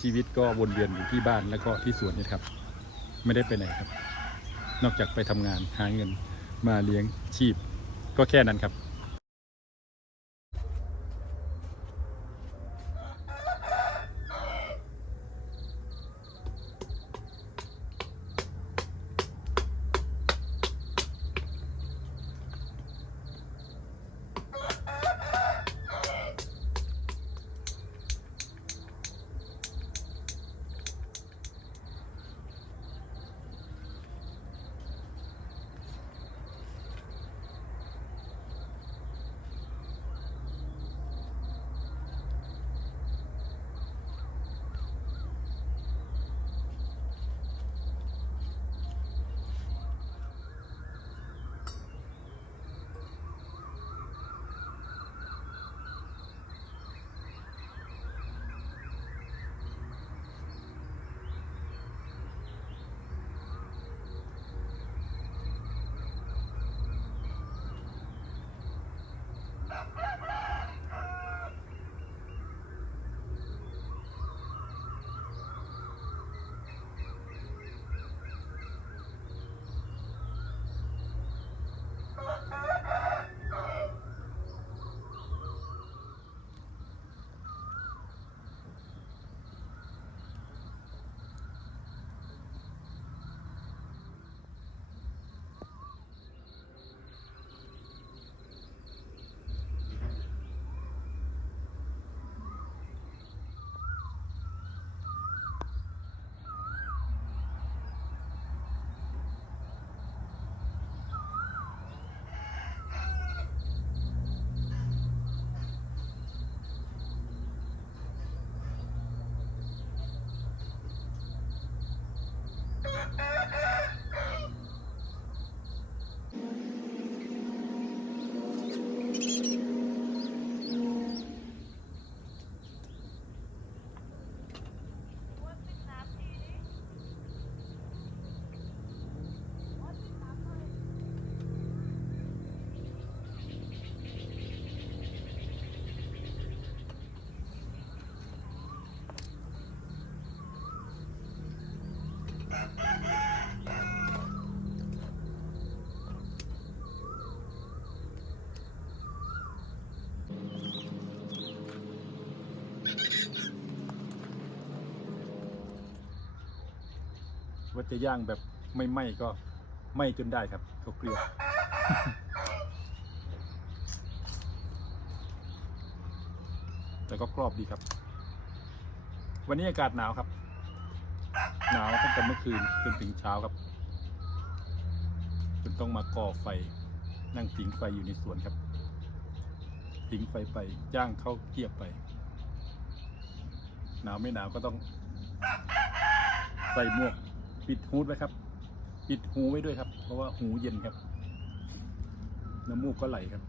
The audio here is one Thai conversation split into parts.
ชีวิตก็วนเวียนอยู่ที่บ้านแล้วก็ที่สวนนี่ครับ ไม่ได้ไปไหนครับ นอกจากไปทำงานหาเงินมาเลี้ยงชีพ ก็แค่นั้นครับ จะย่างแบบไม่ไหม้ก็ไหม้จนได้ครับข้าวเกลียบแต่ก็กรอบดีครับ วันนี้อากาศหนาวครับ หนาวตั้งแต่เมื่อคืนจนถึงเช้าครับจนต้องมาก่อไฟ นั่งผิงไฟอยู่ในสวนครับผิงไฟไปย่างเข้าเกียบไป หนาวไม่หนาวก็ต้องใส่หมวก ปิดฮูดไว้ครับ ปิดหูไว้ด้วยครับ เพราะว่าหูเย็นครับ น้ำมูกก็ไหลครับ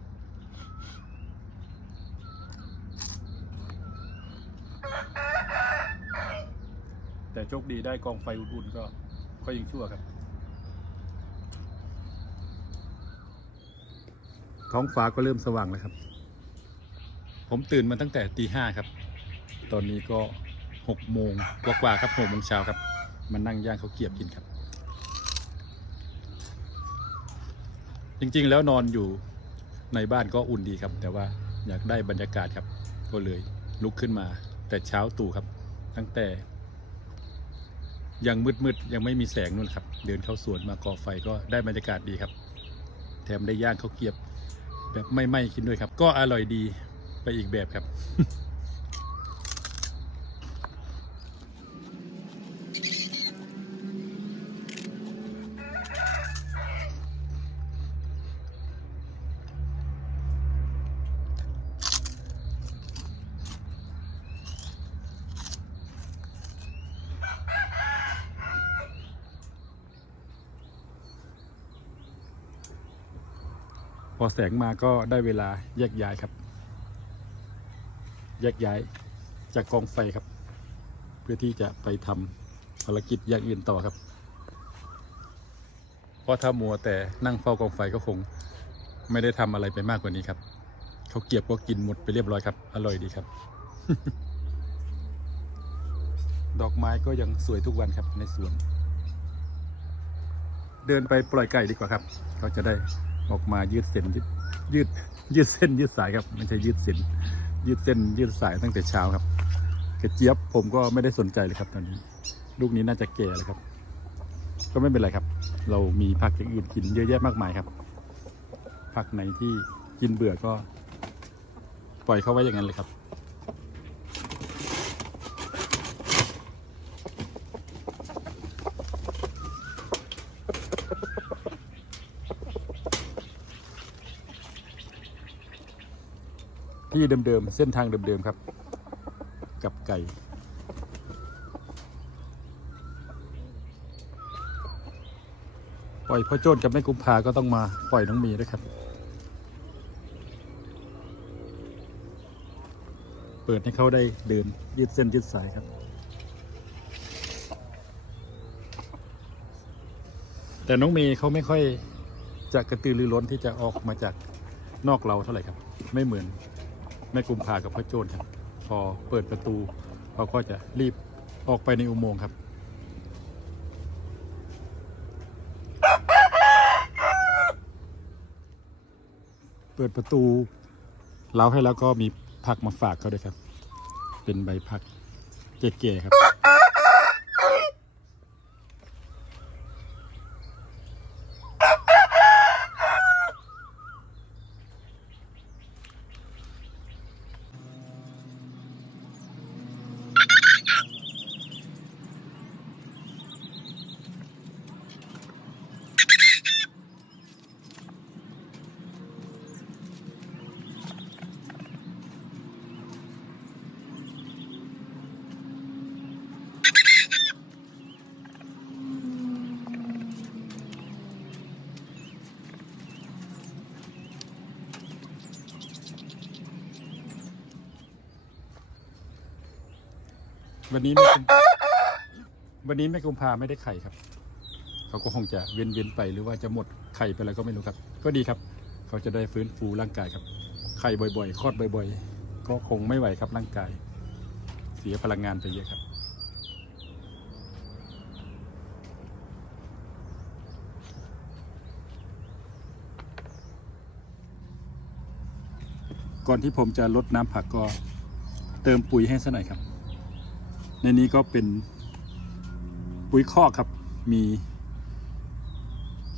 แต่โชคดีได้กองไฟอุ่นๆก็ก็ยังชั่วครับ ท้องฟ้าก็เริ่มสว่างแล้วครับ ผมตื่นมาตั้งแต่ตีห้าครับ ตอนนี้ก็หกโมงกว่าๆครับหกโมงเช้าครับ มานั่งย่างเขาเกียบกินครับ จริงๆแล้วนอนอยู่ในบ้านก็อุ่นดีครับ แต่ว่าอยากได้บรรยากาศครับ ก็เลยลุกขึ้นมา แต่เช้าตู่ครับ ตั้งแต่ ยังมืดๆยังไม่มีแสงนู่นครับ เดินเข้าสวนมาก่อไฟก็ได้บรรยากาศดีครับ แถมได้ย่างเขาเกียบแบบไม่ไหม้กินด้วยครับ ก็อร่อยดีไปอีกแบบครับ พอแสงมาก็ได้เวลาแยกย้ายครับ แยกย้ายจากกองไฟครับ เพื่อที่จะไปทำภารกิจอย่างอื่นต่อครับ เพราะถ้ามัวแต่นั่งเฝ้ากองไฟก็คงไม่ได้ทำอะไรไปมากกว่านี้ครับเขาเกียบก็กินหมดไปเรียบร้อยครับ อร่อยดีครับ ดอกไม้ก็ยังสวยทุกวันครับในสวน เดินไปปล่อยไก่ดีกว่าครับ เขาจะได้ ออกมายืดเส้นยืดยืดยืดเส้นยืดสายครับไม่ใช่ยืดเส้นยืดเส้นยืดสายตั้งแต่เช้าครับกระเจี๊ยบผมก็ไม่ได้สนใจเลยครับตอนนี้ ลูกนี้น่าจะแก่แล้วครับ ก็ไม่เป็นไรครับ เรามีผักอย่างอื่นกินเยอะแยะมากมายครับ ผักไหนที่กินเบื่อก็ ปล่อยเขาไว้อย่างนั้นเลยครับ ที่เดิมๆ เส้นทางเดิมๆครับ กับไก่ ปล่อยพ่อโจ้นกับแม่กุมภาก็ต้องมาปล่อยน้องมีด้วยครับ เปิดให้เขาได้เดินยืดเส้นยืดสายครับแต่น้องเมย์เขาไม่ค่อยจะกระตือรือร้นที่จะออกมาจากนอกเราเท่าไหร่ครับ ไม่เหมือน แม่กุมภากับพ่อโจนครับ พอเปิดประตูเขาก็จะรีบออกไปในอุโมงค์ครับ เปิดประตูเล้าให้แล้วก็มีผักมาฝากเขาด้วยครับ เป็นใบผักเก๋ๆครับ วันนี้แม่กุมวันนี้แม่กุมภาไม่ได้ไข่ครับ เขาก็คงจะเว้นๆไปหรือว่าจะหมดไข่ไปแล้วก็ไม่รู้ครับ ก็ดีครับ เขาจะได้ฟื้นฟูร่างกายครับ ไข่บ่อยๆคลอดบ่อยๆ ก็คงไม่ไหวครับร่างกาย เสียพลังงานไปเยอะครับ ก่อนที่ผมจะลดน้ำผักก็เติมปุ๋ยให้สักหน่อยครับ ในนี้ก็เป็นปุ๋ยคอกครับ มี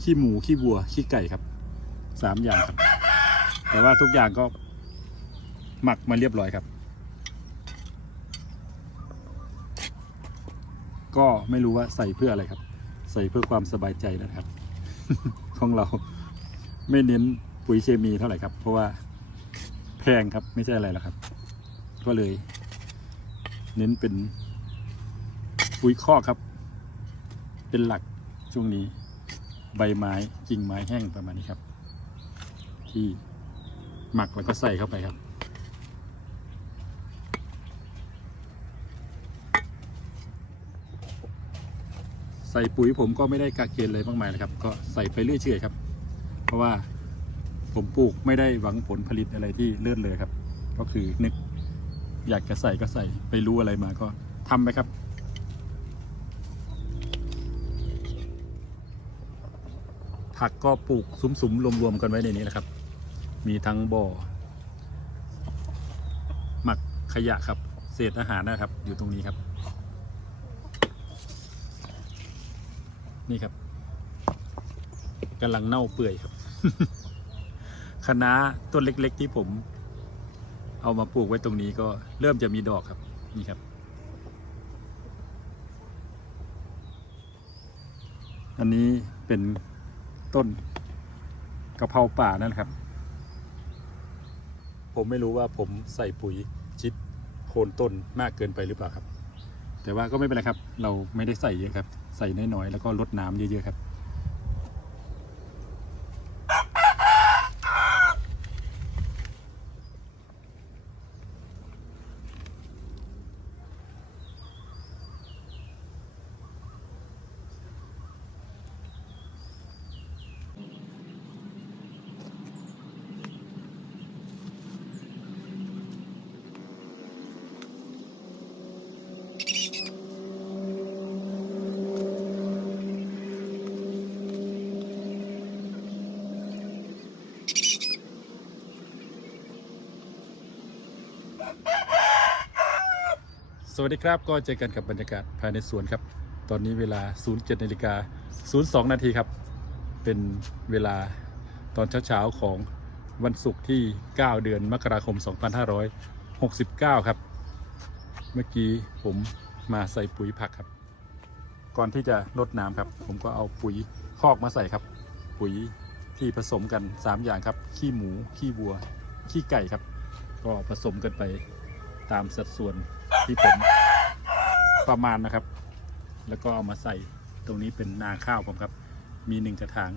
ขี้หมูขี้วัวขี้ไก่ครับสามอย่างครับ แต่ว่าทุกอย่างก็หมักมาเรียบร้อยครับ ก็ไม่รู้ว่าใส่เพื่ออะไรครับ ใส่เพื่อความสบายใจนะครับ ของเราไม่เน้นปุ๋ยเคมีเท่าไหร่ครับ เพราะว่าแพงครับไม่ใช่อะไรหรอกครับ ก็เลย เน้นเป็น ปุ๋ยคอกครับ เป็นหลักช่วงนี้ ใบไม้กิ่งไม้แห้งประมาณนี้ครับ ที่หมักแล้วก็ใส่เข้าไปครับ ใส่ปุ๋ยผมก็ไม่ได้กาเกณฑ์อะไรมากมายนะครับ ก็ใส่ไปเรื่อยเฉอยครับ เพราะว่าผมปลูกไม่ได้หวังผลผลิตอะไรที่เลื่อนเลยครับ ก็คือนึกอยากจะใส่ก็ใส่ไปรู้อะไรมาก็ทำไปครับ ผักก็ปลูกซุ้มๆรวมๆกันไว้ในนี้แหละครับ มีทั้งบ่อ หมักขยะครับ เศษอาหารนะครับ อยู่ตรงนี้ครับ นี่ครับกำลังเน่าเปื่อยครับคณะต้นเล็ก ๆ ที่ผม เอามาปลูกไว้ตรงนี้ก็เริ่มจะมีดอกครับ นี่ครับ อันนี้เป็น ต้นกะเพราป่านั่นครับ ผมไม่รู้ว่าผมใส่ปุ๋ยชิดโคนต้นมากเกินไปหรือเปล่าครับ แต่ว่าก็ไม่เป็นไรครับ เราไม่ได้ใส่เยอะครับ ใส่น้อยๆ แล้วก็ลดน้ำเยอะๆครับ วัสดีครับ ก็เจอกันกับบรรยากาศภายในสวนครับ ตอนนี้เวลา 07นาฬิกา02 นาทีครับ เป็นเวลาตอนเช้าๆของวันศุกร์ที่ 9 เดือนมกราคม 2569 ครับ เมื่อกี้ผมมาใส่ปุ๋ยผักครับ ก่อนที่จะรดน้ำครับ ผมก็เอาปุ๋ยคอกมาใส่ครับ ปุ๋ยที่ผสมกัน 3 อย่างครับ ขี้หมู ขี้วัว ขี้ไก่ครับ ก็ผสมกันไปตามสัดส่วน ที่ผมประมาณนะครับ แล้วก็เอามาใส่ตรงนี้เป็นนาข้าวผมครับ มีหนึ่งกระถาง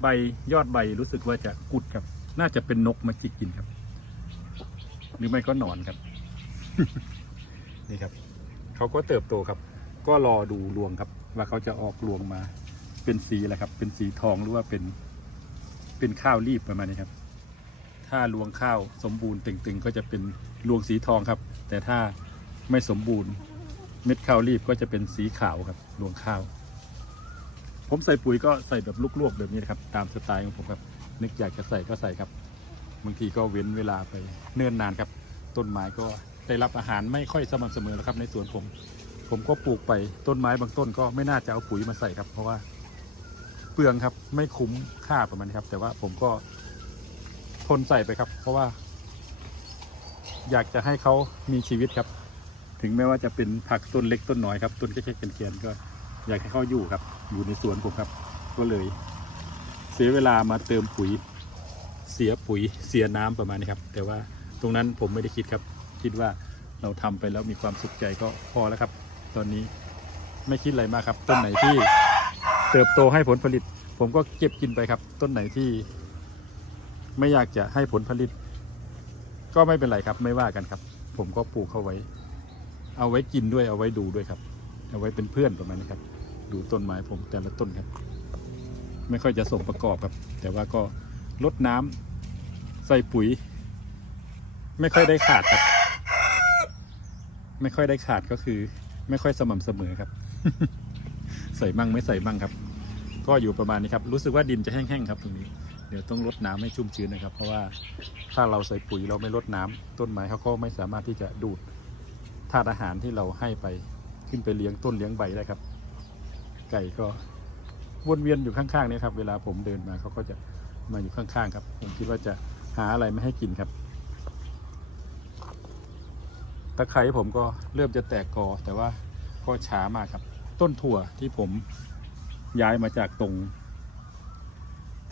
ใบยอดใบรู้สึกว่าจะกุดครับ น่าจะเป็นนกมาจิกกินครับ หรือไม่ก็หนอนครับ นี่ครับ เขาก็เติบโตครับ ก็รอดูรวงครับ ว่าเขาจะออกรวงมา เป็นสีอะไรครับ เป็นสีทองหรือว่าเป็น เป็นข้าวรีบประมาณนี้ครับ ถ้ารวงข้าวสมบูรณ์ตึงๆ ก็จะเป็นรวงสีทองครับ แต่ถ้าไม่สมบูรณ์เม็ดข้าวรีบก็จะเป็นสีขาวครับรวงข้าว ผมใส่ปุ๋ยก็ใส่แบบลวกๆแบบนี้นะครับ ตามสไตล์ของผมครับ นึกอยากจะใส่ก็ใส่ครับ บางทีก็เว้นเวลาไปเนิ่นนานครับ ต้นไม้ก็ได้รับอาหารไม่ค่อยสม่ำเสมอแล้วครับ ในสวนผม ผมก็ปลูกไปต้นไม้บางต้นก็ไม่น่าจะเอาปุ๋ยมาใส่ครับ เพราะว่าเปลืองครับไม่คุ้มค่าประมาณนี้ครับ แต่ว่าผมก็ ทนใส่ไปครับ เพราะว่า อยากจะให้เขามีชีวิตครับ ถึงแม้ว่าจะเป็นผักต้นเล็กต้นน้อยครับต้นแค่ๆเกียนๆก็ อยากให้เขาอยู่ครับ อยู่ในสวนผมครับ ก็เลย เสียเวลามาเติมปุ๋ย เสียปุ๋ยเสียน้ำประมาณนี้ครับ แต่ว่าตรงนั้นผมไม่ได้คิดครับ คิดว่าเราทำไปแล้วมีความสุขใจก็พอแล้วครับ ตอนนี้ไม่คิดอะไรมากครับ ต้นไหนที่เติบโตให้ผลผลิต ผมก็เก็บกินไปครับ ต้นไหนที่ ไม่อยากจะให้ผลผลิต ก็ไม่เป็นไรครับ ไม่ว่ากันครับ ผมก็ปลูกเข้าไว้ เอาไว้กินด้วยเอาไว้ดูด้วยครับ เอาไว้เป็นเพื่อนประมาณนี้ครับ ดูต้นไม้ผมแต่ละต้นครับ ไม่ค่อยจะสมประกอบครับ แต่ว่าก็ลดน้ำใส่ปุ๋ย ไม่ค่อยได้ขาดครับ ไม่ค่อยได้ขาดก็คือ ไม่ค่อยสม่ำเสมอครับ ใส่มั่งไม่ใส่มั่งครับ ก็อยู่ประมาณนี้ครับ รู้สึกว่าดินจะแห้งๆครับตรงนี้ เดี๋ยวต้องรดน้ำให้ชุ่มชื้นนะครับ เพราะว่าถ้าเราใส่ปุ๋ยเราไม่รดน้ำต้นไม้เขาก็ไม่สามารถที่จะดูดธาตุอาหารที่เราให้ไปขึ้นไปเลี้ยงต้นเลี้ยงใบได้ครับ ไก่ก็วนเวียนอยู่ข้างๆนี่ครับ เวลาผมเดินมาเขาก็จะมาอยู่ข้างๆครับ ผมคิดว่าจะหาอะไรไม่ให้กินครับตะไคร้ผมก็เริ่มจะแตกกอแต่ว่าก็ช้ามากครับ ต้นถั่วที่ผมย้ายมาจากตรง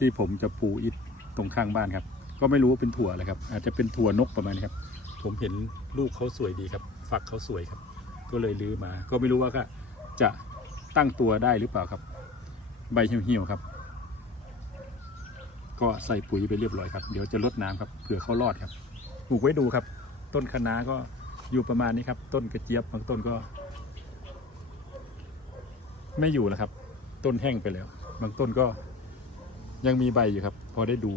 ที่ผมจะปลูกอิฐตรงข้างบ้านครับ ก็ไม่รู้ว่าเป็นถั่วอะไรครับ อาจจะเป็นถั่วนกประมาณนี้ครับ ผมเห็นลูกเขาสวยดีครับ ฝักเขาสวยครับ ก็เลยลื้อมา ก็ไม่รู้ว่าก็จะตั้งตัวได้หรือเปล่าครับ ใบเหี่ยวๆครับ ก็ใส่ปุ๋ยไปเรียบร้อยครับ เดี๋ยวจะลดน้ำครับเผื่อเขารอดครับปลูกไว้ดูครับ ต้นคะน้าก็อยู่ประมาณนี้ครับ ต้นกระเจี๊ยบบางต้นก็ ไม่อยู่แล้วครับ ต้นแห้งไปแล้ว บางต้นก็ ยังมีใบอยู่ครับ พอได้ดู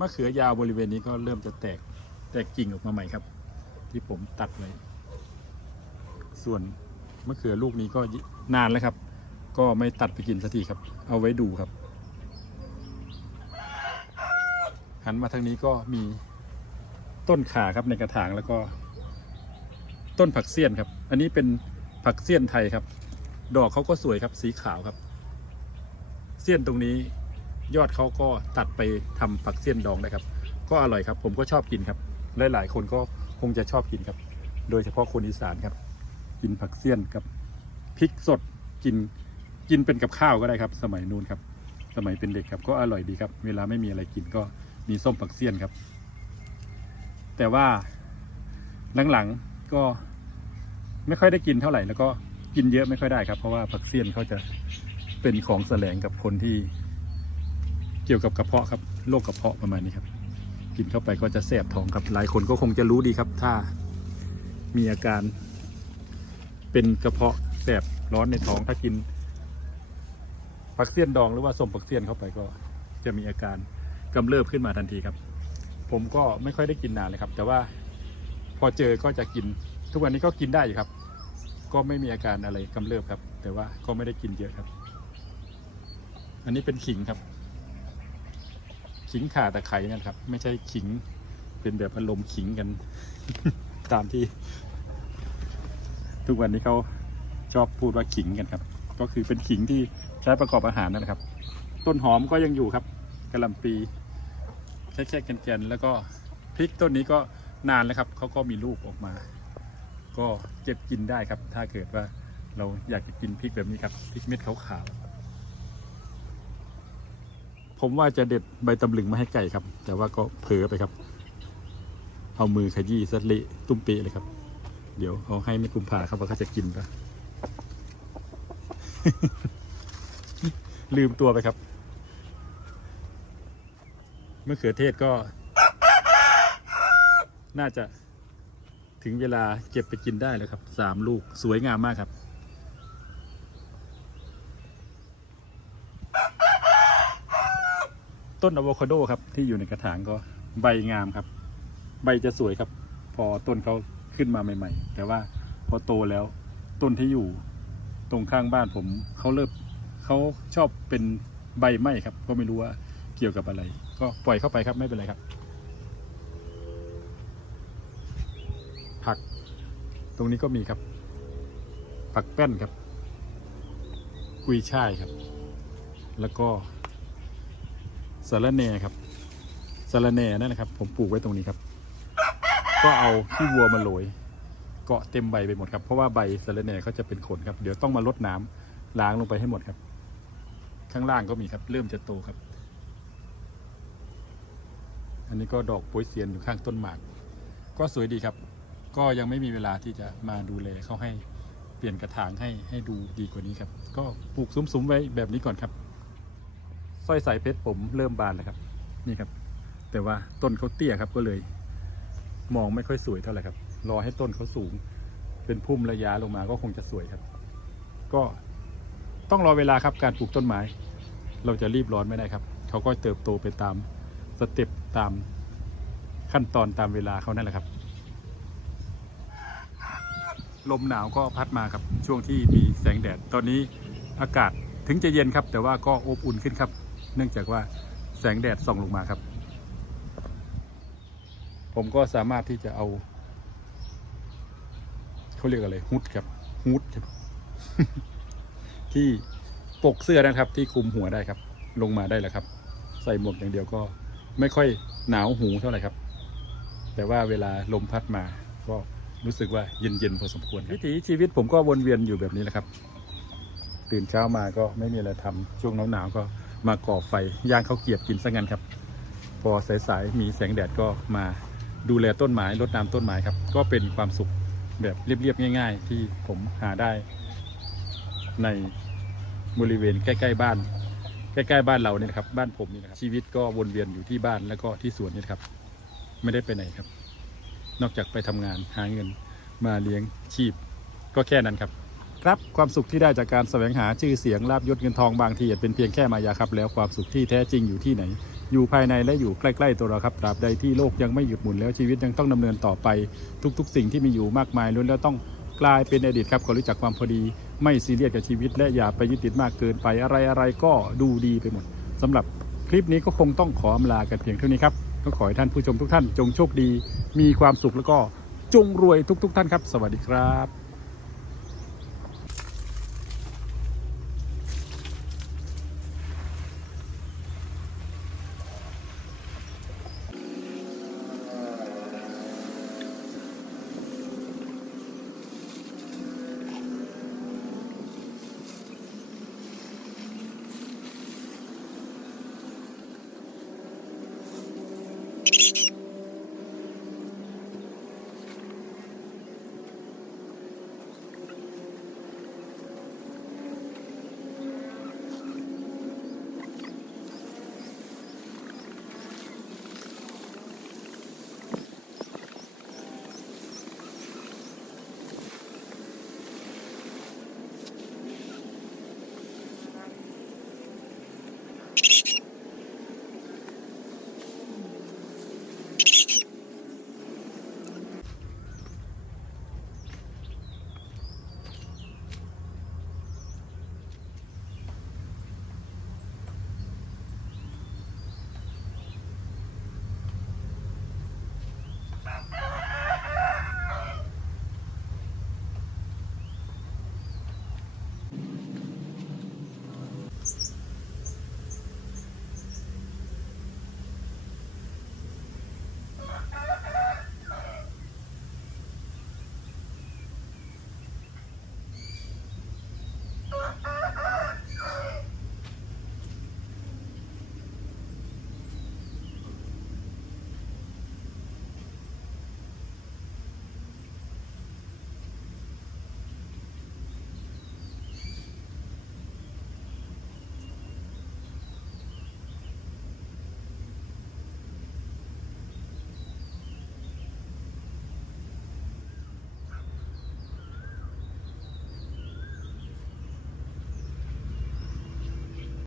มะเขือยาวบริเวณนี้ก็เริ่มจะแตกแตกกิ่งออกมาใหม่ครับ ที่ผมตัดไว้ส่วนมะเขือลูกนี้ก็นานแล้วครับ ก็ไม่ตัดไปกินสักทีครับ เอาไว้ดูครับ หันมาทางนี้ก็มีต้นขาครับในกระถางแล้วก็ ต้นผักเสี้ยนครับ อันนี้เป็นผักเสี้ยนไทยครับ ดอกเขาก็สวยครับสีขาวครับ เสี้ยนตรงนี้ ยอดเขาก็ตัดไปทำผักเสี้ยนดองนะครับ ก็อร่อยครับ ผมก็ชอบกินครับ หลายๆ คนก็คงจะชอบกินครับ โดยเฉพาะคนอีสานครับ กินผักเสี้ยนกับพริกสดกินกินเป็นกับข้าวก็ได้ครับ สมัยนู้นครับ สมัยเป็นเด็กครับ ก็อร่อยดีครับ เวลาไม่มีอะไรกินก็มีส้มผักเสี้ยนครับ แต่ว่าหลังๆก็ไม่ค่อยได้กินเท่าไหร่แล้วก็กินเยอะไม่ค่อยได้ครับ เพราะว่าผักเสี้ยนเขาจะเป็นของแสลงกับคนที่ เกี่ยวกับกระเพาะครับโรคกระเพาะประมาณนี้ครับ กินเข้าไปก็จะแสบท้องครับหลายคนก็คงจะรู้ดีครับ ถ้ามีอาการ เป็นกระเพาะแสบร้อนในท้องถ้ากินผักเสี้ยนดองหรือว่าส้มผักเสี้ยนเข้าไปก็จะมีอาการกำเริบขึ้นมาทันทีครับ ผมก็ไม่ค่อยได้กินนานเลยครับ แต่ว่าพอเจอก็จะกิน ทุกวันนี้ก็กินได้อยู่ครับ ก็ไม่มีอาการอะไรกำเริบครับ แต่ว่าก็ไม่ได้กินเยอะครับ อันนี้เป็นขิงครับ ขิงข่าตะไคร้นั่นครับ ไม่ใช่ขิงเป็นแบบอารมณ์ขิงกัน ตามที่ ทุกวันนี้เขาชอบพูดว่าขิงกันครับ ก็คือเป็นขิงที่ใช้ประกอบอาหารนั่นแหละครับ ต้นหอมก็ยังอยู่ครับกระลำปีแค่แค่แกนๆแล้วก็พริกต้นนี้ก็นานแล้วครับเขาก็มีลูกออกมา ก็เก็บกินได้ครับ ถ้าเกิดว่าเราอยากจะกินพริกแบบนี้ครับพริกเม็ดขาวๆ ผมว่าจะเด็ดใบตำลึงมาให้ไก่ครับ แต่ว่าก็เผลอไปครับ เอามือขยี้สะเละตุ้มปะเลยครับ เดี๋ยวเอาให้ไม่กุมภาครับว่าเขาจะกินปะลืมตัวไปครับมะเขือเทศก็ น่าจะถึงเวลาเก็บไปกินได้แล้วครับสามลูกสวยงามมากครับ ต้นอะโวคาโดครับที่อยู่ในกระถางก็ใบงามครับ ใบจะสวยครับ พอต้นเขาขึ้นมาใหม่ ๆ แต่ว่าพอโตแล้วต้นที่อยู่ตรงข้างบ้านผมเขาเริ่มเขาชอบเป็นใบไหม้ครับ ก็ไม่รู้ว่าเกี่ยวกับอะไร ก็ปล่อยเข้าไปครับไม่เป็นไรครับ ผักตรงนี้ก็มีครับ ผักแป้นครับกุยช่ายครับ แล้วก็ สาระแหน่ครับสาระแหน่นั่นนะครับ ผมปลูกไว้ตรงนี้ครับ ก็เอาขี้วัวมาโรยเกาะเต็มใบไปหมดครับเพราะว่าใบสาระแหน่เขาจะเป็นขนครับ เดี๋ยวต้องมาลดน้ำล้างลงไปให้หมดครับ ข้างล่างก็มีครับ เริ่มจะโตครับ อันนี้ก็ดอกโปยเซียนอยู่ข้างต้นหมาก ก็สวยดีครับ ก็ยังไม่มีเวลาที่จะมาดูแลเขาให้เปลี่ยนกระถางให้ให้ดูดีกว่านี้ครับ ก็ปลูกซุ้มๆไว้แบบนี้ก่อนครับ สร้อยสายเพชรผมเริ่มบานแล้วครับ นี่ครับ แต่ว่าต้นเขาเตี้ยครับก็เลย มองไม่ค่อยสวยเท่าไหร่ครับ รอให้ต้นเขาสูง เป็นพุ่มระยะลงมาก็คงจะสวยครับ ก็ต้องรอเวลาครับการปลูกต้นไม้ เราจะรีบร้อนไม่ได้ครับ เขาก็เติบโตไปตามสเต็ปตามขั้นตอนตามเวลาเขานั่นแหละครับ ลมหนาวก็พัดมาครับช่วงที่มีแสงแดด ตอนนี้อากาศถึงจะเย็นครับ แต่ว่าก็อบอุ่นขึ้นครับ เนื่องจากว่าแสงแดดส่องลงมาครับ ผมก็สามารถที่จะเอาเขาเรียกอะไรฮุดครับฮุดครับที่ปกเสื้อนะครับ ที่คลุมหัวได้ครับ ลงมาได้แล้วครับ ใส่หมวกอย่างเดียวก็ไม่ค่อยหนาวหูเท่าไหร่ครับ แต่ว่าเวลาลมพัดมาก็รู้สึกว่าเย็นๆพอสมควรวิถีชีวิตผมก็วนเวียนอยู่แบบนี้แหละครับ ตื่นเช้ามาก็ไม่มีอะไรทำช่วงหนาวๆก็ มาก่อไฟย่างข้าวเกียบกินซะงั้นครับ พอสายๆมีแสงแดดก็มาดูแลต้นไม้รดน้ำต้นไม้ครับ ก็เป็นความสุขแบบเรียบๆง่าย ๆ ที่ผมหาได้ ในบริเวณใกล้ๆบ้าน ใกล้ๆบ้านเราเนี่ยครับ บ้านผมนี่นะครับชีวิตก็วนเวียนอยู่ที่บ้านแล้วก็ที่สวนนี่ครับ ไม่ได้ไปไหนครับ นอกจากไปทำงานหาเงินมาเลี้ยงชีพ ก็แค่นั้นครับ ครับความสุขที่ได้จากการแสวงหาชื่อเสียงลาบยศเงินทองบางทีอาจเป็นเพียงแค่มายาครับ แล้วความสุขที่แท้จริงอยู่ที่ไหน อยู่ภายในและอยู่ใกล้ๆตัวเราครับตราบใดที่โลกยังไม่หยุดหมุนแล้วชีวิตยังต้องดำเนินต่อไป ทุก ๆ สิ่งที่มีอยู่มากมายล้วนแล้วต้องกลายเป็นอดีตครับขอรู้จักความพอดี ไม่ซีเรียสกับชีวิต และอย่าไปยึดติดมากเกินไปอะไรอะไรๆก็ดูดีไปหมดสำหรับคลิปนี้ก็คงต้องขออำลากันเพียงเท่านี้ครับก็ขอให้ท่านผู้ชมทุกท่านจงโชคดี มีความสุขแล้วก็จงรวยทุก ๆ ท่านครับ สวัสดีครับ